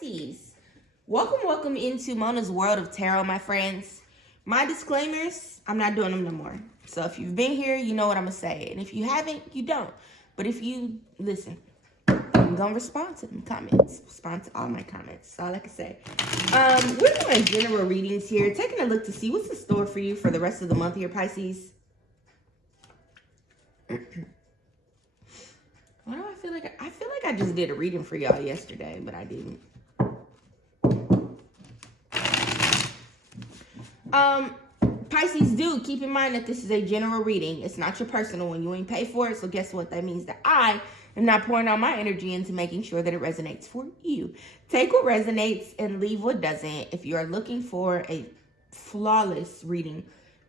Pisces. Welcome into Mona's World of Tarot, my friends. My disclaimers, I'm not doing them no more. So if you've been here, you know what I'm going to say. And if you haven't, you don't. But if you listen, I'm going to respond to them comments. Respond to all my comments. That's all I can say. We're doing general readings here. Taking a look to see what's in store for you for the rest of the month here, Pisces. Why do I feel like I just did a reading for y'all yesterday, but I didn't. Pisces, do keep in mind that this is a general reading. It's not your personal one. You ain't pay for it, so guess what? That means that I am not pouring all my energy into making sure that it resonates for you. Take what resonates and leave what doesn't. If you are looking for a flawless reading,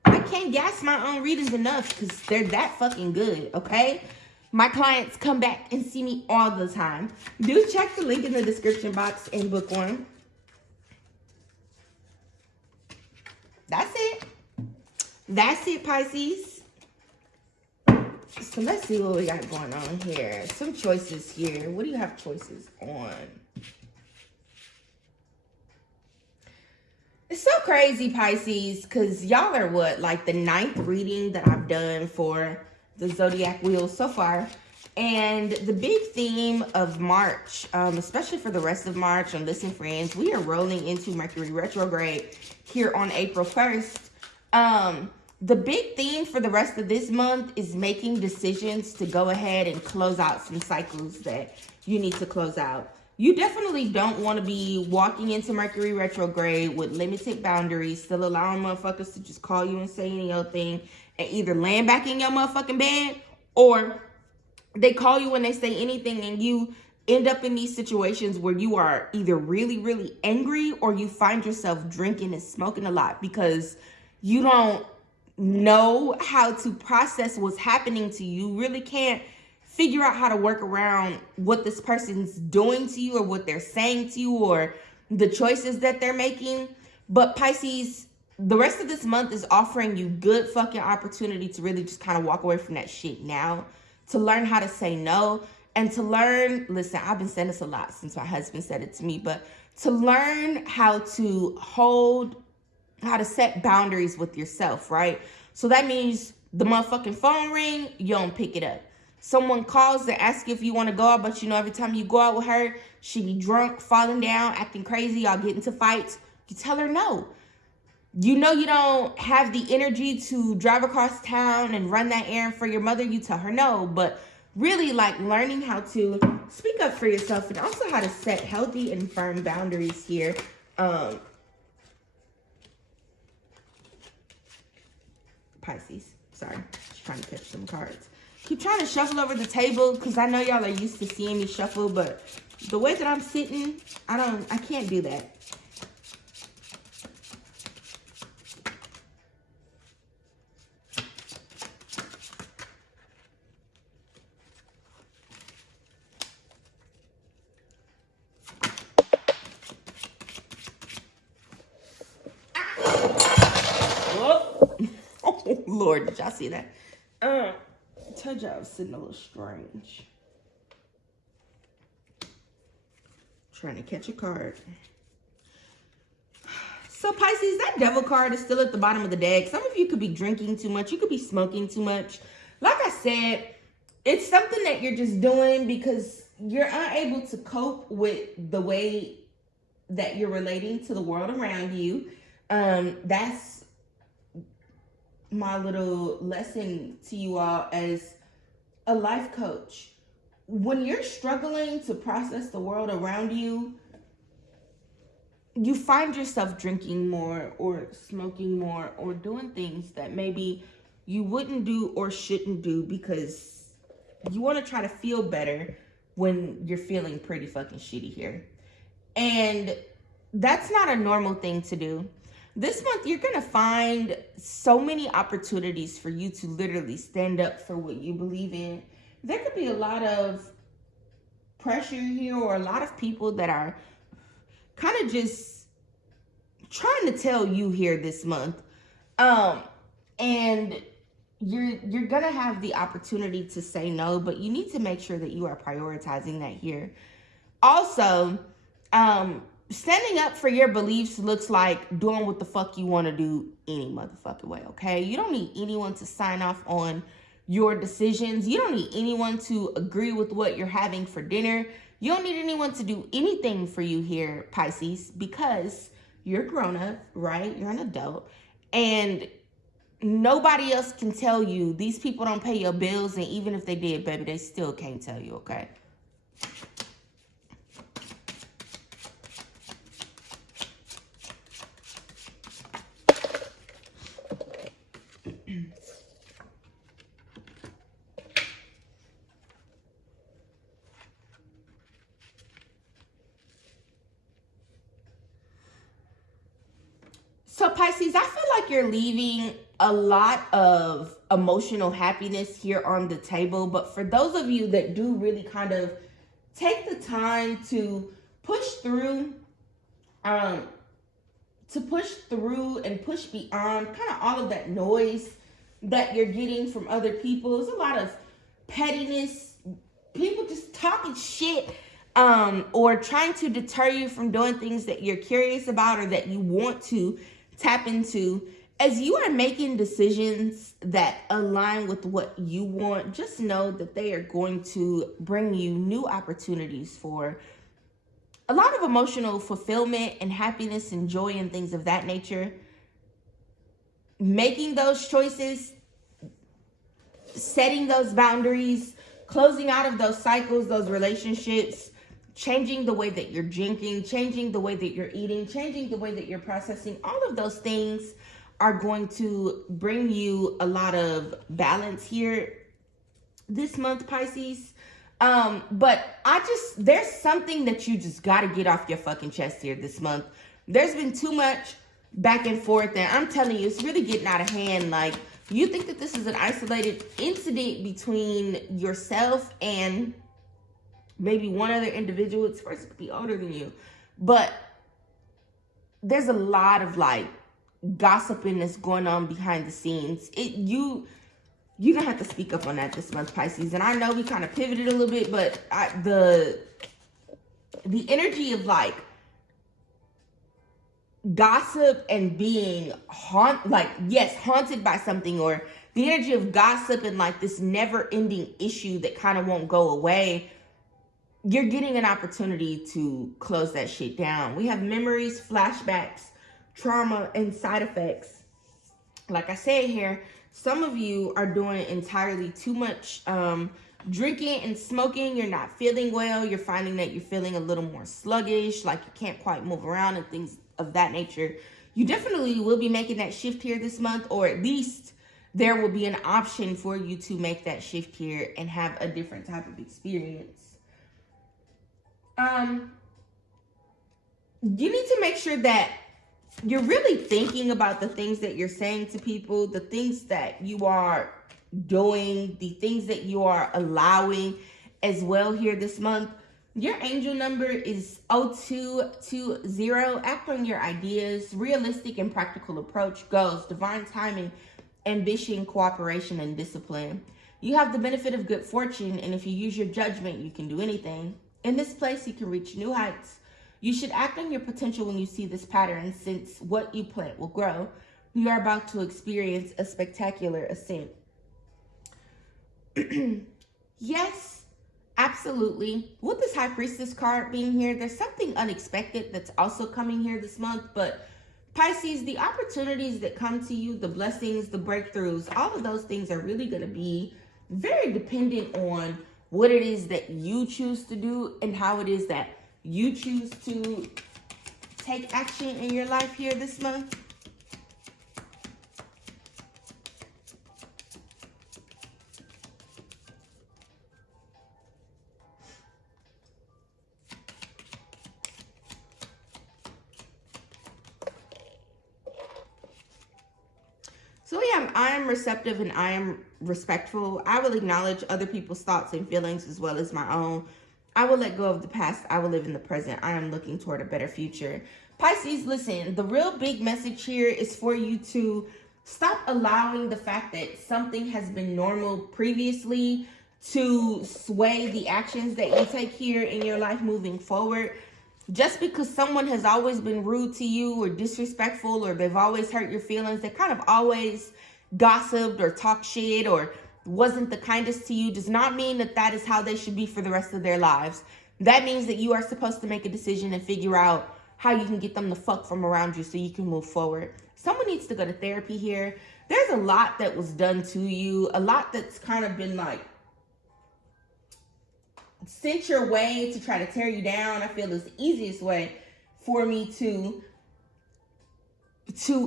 I can't gas my own readings enough because they're that fucking good, okay? My clients come back and see me all the time. Do check the link in the description box and book one. That's it. That's it, Pisces. So let's see what we got going on here. Some choices here. What do you have choices on? It's so crazy, Pisces, because y'all are what, like the 9th reading that I've done for the Zodiac Wheel so far. And the big theme of March, especially for the rest of March, and listen, friends, we are rolling into Mercury retrograde here on April 1st. The big theme for the rest of this month is making decisions to go ahead and close out some cycles that you need to close out. You definitely don't want to be walking into Mercury retrograde with limited boundaries, still allowing motherfuckers to just call you and say any old thing and either land back in your motherfucking bed, or they call you when they say anything and you end up in these situations where you are either really, really angry or you find yourself drinking and smoking a lot because you don't know how to process what's happening to you. You really can't figure out how to work around what this person's doing to you or what they're saying to you or the choices that they're making. But Pisces, the rest of this month is offering you good fucking opportunity to really just kind of walk away from that shit now, to learn how to say no, and to learn, listen, I've been saying this a lot since my husband said it to me, but to learn how to set boundaries with yourself, right? So that means the motherfucking phone ring, you don't pick it up. Someone calls to ask you if you want to go out, but you know every time you go out with her, she be drunk, falling down, acting crazy, y'all get into fights. You tell her no. You know you don't have the energy to drive across town and run that errand for your mother, you tell her no. But really, like, learning how to speak up for yourself and also how to set healthy and firm boundaries here. Pisces, sorry, just trying to catch some cards. Keep trying to shuffle over the table because I know y'all are used to seeing me shuffle, but the way that I'm sitting, I can't do that. Oh, Lord, did y'all see that? I told y'all I was sitting a little strange. Trying to catch a card. So, Pisces, that devil card is still at the bottom of the deck. Some of you could be drinking too much. You could be smoking too much. Like I said, it's something that you're just doing because you're unable to cope with the way that you're relating to the world around you. That's my little lesson to you all as a life coach. When you're struggling to process the world around you, you find yourself drinking more or smoking more or doing things that maybe you wouldn't do or shouldn't do because you want to try to feel better when you're feeling pretty fucking shitty here. And that's not a normal thing to do. This month, you're going to find so many opportunities for you to literally stand up for what you believe in. There could be a lot of pressure here or a lot of people that are kind of just trying to tell you here this month. And you're going to have the opportunity to say no, but you need to make sure that you are prioritizing that here. Also, Standing up for your beliefs looks like doing what the fuck you want to do any motherfucking way, okay? You don't need anyone to sign off on your decisions. You don't need anyone to agree with what you're having for dinner. You don't need anyone to do anything for you here, Pisces, because you're grown up, right? You're an adult. And nobody else can tell you. These people don't pay your bills, and even if they did, baby, they still can't tell you, okay? So Pisces, I feel like you're leaving a lot of emotional happiness here on the table. But for those of you that do really kind of take the time to push through, and push beyond kind of all of that noise that you're getting from other people. There's a lot of pettiness, people just talking shit, or trying to deter you from doing things that you're curious about or that you want to tap into. As you are making decisions that align with what you want, just know that they are going to bring you new opportunities for a lot of emotional fulfillment and happiness and joy and things of that nature. Making those choices, setting those boundaries, closing out of those cycles, those relationships, changing the way that you're drinking, changing the way that you're eating, changing the way that you're processing, all of those things are going to bring you a lot of balance here this month, Pisces. But there's something that you just got to get off your fucking chest here this month. There's been too much back and forth, and I'm telling you, it's really getting out of hand. Like, you think that this is an isolated incident between yourself and maybe one other individual. It's supposed to be older than you, but there's a lot of like gossiping that's going on behind the scenes. You're gonna have to speak up on that this month, Pisces. And I know we kind of pivoted a little bit, but the energy of like gossip and being haunted by something, or the energy of gossip and like this never-ending issue that kind of won't go away, you're getting an opportunity to close that shit down. We have memories, flashbacks, trauma, and side effects. Like I said here, some of you are doing entirely too much drinking and smoking. You're not feeling well. You're finding that you're feeling a little more sluggish, like you can't quite move around and things of that nature. You definitely will be making that shift here this month, or at least there will be an option for you to make that shift here and have a different type of experience. You need to make sure that you're really thinking about the things that you're saying to people, the things that you are doing, the things that you are allowing as well here this month. Your angel number is 0220. Act on your ideas. Realistic and practical approach goes. Divine timing, ambition, cooperation, and discipline. You have the benefit of good fortune, and if you use your judgment, you can do anything. In this place, you can reach new heights. You should act on your potential when you see this pattern, since what you plant will grow. You are about to experience a spectacular ascent. Yes, absolutely. With this High Priestess card being here, there's something unexpected that's also coming here this month. But Pisces, the opportunities that come to you, the blessings, the breakthroughs, all of those things are really going to be very dependent on what it is that you choose to do and how it is that you choose to take action in your life here this month. So yeah, I am receptive and I am respectful. I will acknowledge other people's thoughts and feelings as well as my own. I will let go of the past. I will live in the present. I am looking toward a better future. Pisces, listen, the real big message here is for you to stop allowing the fact that something has been normal previously to sway the actions that you take here in your life moving forward. Just because someone has always been rude to you or disrespectful, or they've always hurt your feelings, they kind of always gossiped or talked shit or wasn't the kindest to you, does not mean that that is how they should be for the rest of their lives. That means that you are supposed to make a decision and figure out how you can get them the fuck from around you so you can move forward. Someone needs to go to therapy here. There's a lot that was done to you, a lot that's kind of been like sent your way to try to tear you down. I feel is the easiest way for me to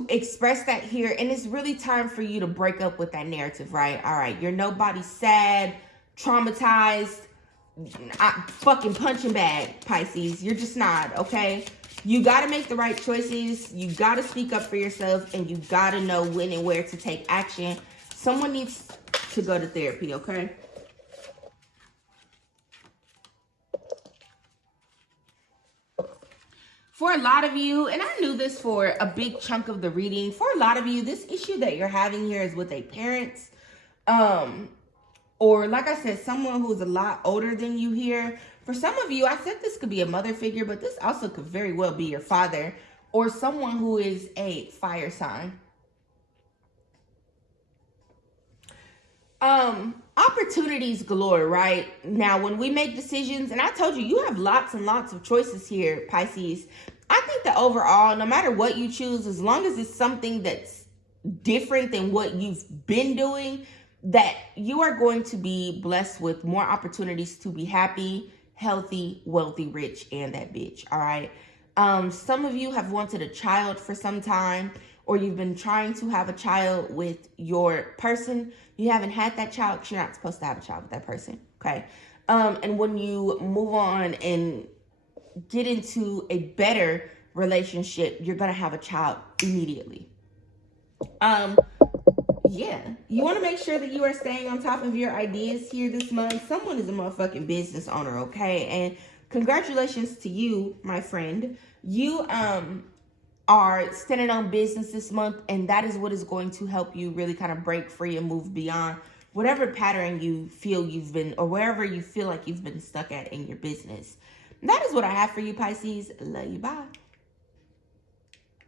express that here. And it's really time for you to break up with that narrative, right? All right, you're nobody sad, traumatized, fucking punching bag, Pisces. You're just not, okay? You got to make the right choices. You got to speak up for yourself, and you got to know when and where to take action. Someone needs to go to therapy, okay? For a lot of you, and I knew this for a big chunk of the reading, for a lot of you, this issue that you're having here is with a parent, or like I said, someone who's a lot older than you here. For some of you, I said this could be a mother figure, but this also could very well be your father or someone who is a fire sign. Opportunities galore, right? Now, when we make decisions, and I told you, you have lots and lots of choices here, Pisces. I think that overall, no matter what you choose, as long as it's something that's different than what you've been doing, that you are going to be blessed with more opportunities to be happy, healthy, wealthy, rich, and that bitch, all right? Some of you have wanted a child for some time, or you've been trying to have a child with your person. You haven't had that child because you're not supposed to have a child with that person, okay? And when you move on and get into a better relationship, you're going to have a child immediately. Yeah, you want to make sure that you are staying on top of your ideas here this month. Someone is a motherfucking business owner, okay? And congratulations to you, my friend. You are standing on business this month, and that is what is going to help you really kind of break free and move beyond whatever pattern you feel you've been, or wherever you feel like you've been stuck at in your business. That is what I have for you, Pisces. Love you. Bye.